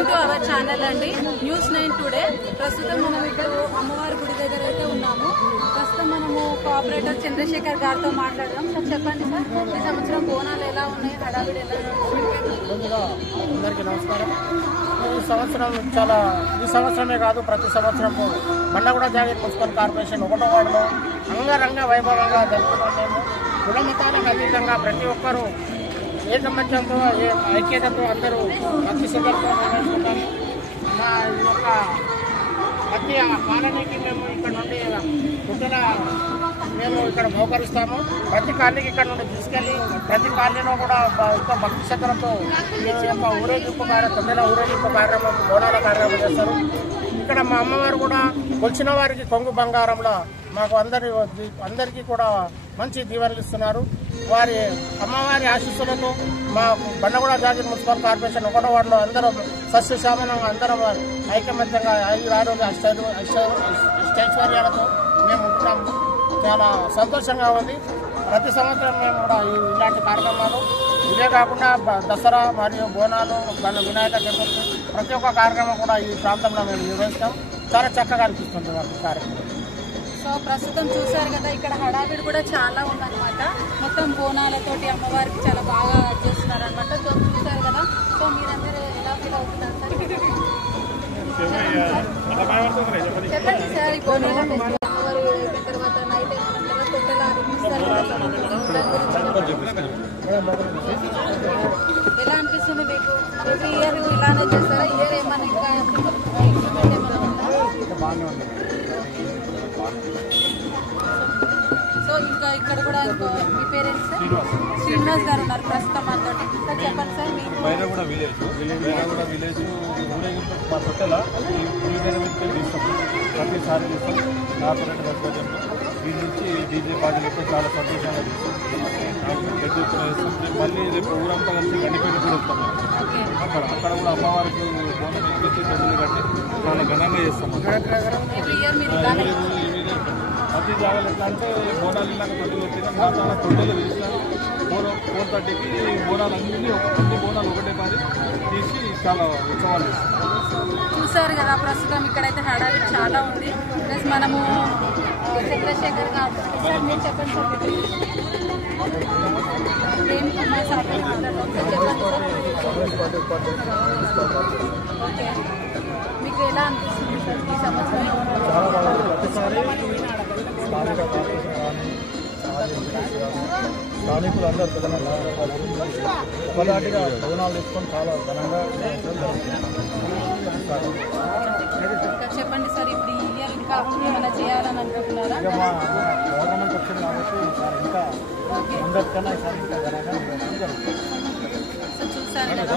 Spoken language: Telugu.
వెల్కమ్ టు అవర్ ఛానల్ అండి News9 టుడే. ప్రస్తుతం మనం ఇప్పుడు అమ్మవారి గుడి దగ్గర అయితే ఉన్నాము. ప్రస్తుతం మనము కోఆపరేటర్ చంద్రశేఖర్ గారితో మాట్లాడదాం. సార్ చెప్పండి సార్, ఈ సంవత్సరం బోనాలు ఎలా ఉన్నాయి, హడావిడి ఎలా అందరికీ నమస్కారం. ఈ సంవత్సరమే కాదు, ప్రతి సంవత్సరం బండగూడ జాగీర్ మున్సిపల్ కార్పొరేషన్ 1వ వార్డులో అంగరంగ వైభవంగా జరుపుకుంటాము. కులమతాలకు అతీతంగా ప్రతి ఒక్కరూ ఏకమత్యంతో ఐక్యతతో అందరూ భక్తి శ్రద్ధలతో నిర్వహించుకుంటాము. మా ఈ యొక్క ప్రతి కాలనీకి మేము ఇక్కడ నుండి కుట్టల మేము ఇక్కడ మోకరిస్తాము. ప్రతి కాలనీకి ఇక్కడ నుండి తీసుకెళ్ళి ప్రతి కాలనీలో కూడా ఎంతో భక్తి శ్రద్ధలతో ఈ యొక్క ఊరేగింపు తొమ్మిదిన ఊరేగింపు కార్యక్రమం, బోనాల కార్యక్రమం చేస్తారు. ఇక్కడ మా అమ్మవారు కూడా కొలిచిన వారికి కొంగు బంగారంలో మాకు అందరికీ కూడా మంచి దీవెనలు ఇస్తున్నారు. వారి అమ్మవారి ఆశీస్సులతో మా బండగూడ జాగీర్ మున్సిపల్ కార్పొరేషన్ 1వ వార్డులో అందరూ సస్యశామనంగా అందరం ఐకమత్యంగా ఆరోగ్య అష్టైశ్వర్యాలతో మేము ఉంటున్నాము. చాలా సంతోషంగా ఉంది. ప్రతి సంవత్సరం మేము కూడా ఇలాంటి కార్యక్రమాలు ఇవే కాకుండా దసరా మరియు బోనాలు, వినాయక చతుర్థి ప్రతి ఒక్క కార్యక్రమం కూడా ఈ ప్రాంతంలో మేము నిర్వహిస్తాం. చాలా చక్కగా అనిపిస్తుంది మాకు కార్యక్రమం. సో ప్రస్తుతం చూసారు కదా, ఇక్కడ హడావిడి కూడా చాలా ఉందన్నమాట. మొత్తం బోనాలతోటి అమ్మవారికి చాలా బాగా చేస్తున్నారు అనమాట. సో చూసారు కదా, సో మీరందరూ ఎలా ఫీల్ అవుతున్నారు సార్? చెప్పండి సార్, ఈ బోనాల అమ్మవారు అయిపోయిన తర్వాత నైట్ అయిపోయిన తొట్టెలా అనిపిస్తారు ఎలా అనిపిస్తుంది మీకు? ప్రతి ఇయర్ ఇలానే చేస్తారా? ఇయర్ ఏమన్నా ఇంకా ఇన్స్ట్రుమెంట్ ఏమైనా ఉందా? సో ఇంకా ఇక్కడ కూడా మీ పేరెంట్స్ శ్రీనివాస్ గారు ఉన్నారు ప్రస్తుతం మనతోటి. సార్ చెప్పండి సార్, బైరగూడ విలేజ్ ఊరేగింపు మా తొట్టెల తీస్తాం. ప్రతిసారి తీస్తాం కార్పొరేటర్ ఆధ్వర్యంలో. దీని నుంచి డీజే పాటలతో చాలా సంతోషంగా తీస్తాం. మళ్ళీ రేపు ఊరంతా కలిసి గండిపేట కూడా వస్తాం. అక్కడ కూడా అమ్మవారికి బోనం ఎక్కించి తొమ్మిది కట్టి చాలా ఘనంగా చేస్తాం. ప్రతి జాగాలు ఎట్లా అంటే బోనాలు ఇలాగ తొట్టెలు వచ్చినా చాలా తొట్టెలు వేసినారు. 4:30కి బోనాలు అన్ని బోనాలు ఒకటే పారి తీసి చాలా ఉత్సవాలు చేస్తారు. చూసారు కదా, ప్రస్తుతం ఇక్కడైతే హడావిడి చాలా ఉంది. ప్లస్ మనము చంద్రశేఖర్ గారు సార్ మీరు చెప్పండి సార్, ఓకే మీకు ఎలా అనిపిస్తుంది సార్ ఈ సంవత్సరం? స్థానికులు అందరూ ఒకదాటిగా బోనాలు తీసుకొని చాలా ఘనంగా చెప్పండి సార్, ఇప్పుడు ఈ ఇయర్ ఇంకా ఏమైనా చేయాలని అనుకుంటున్నారా? గవర్నమెంట్ వచ్చింది కాబట్టి ఇంకా అందరికన్నా ఇంకా ఘనంగా సో చూసారు కదా.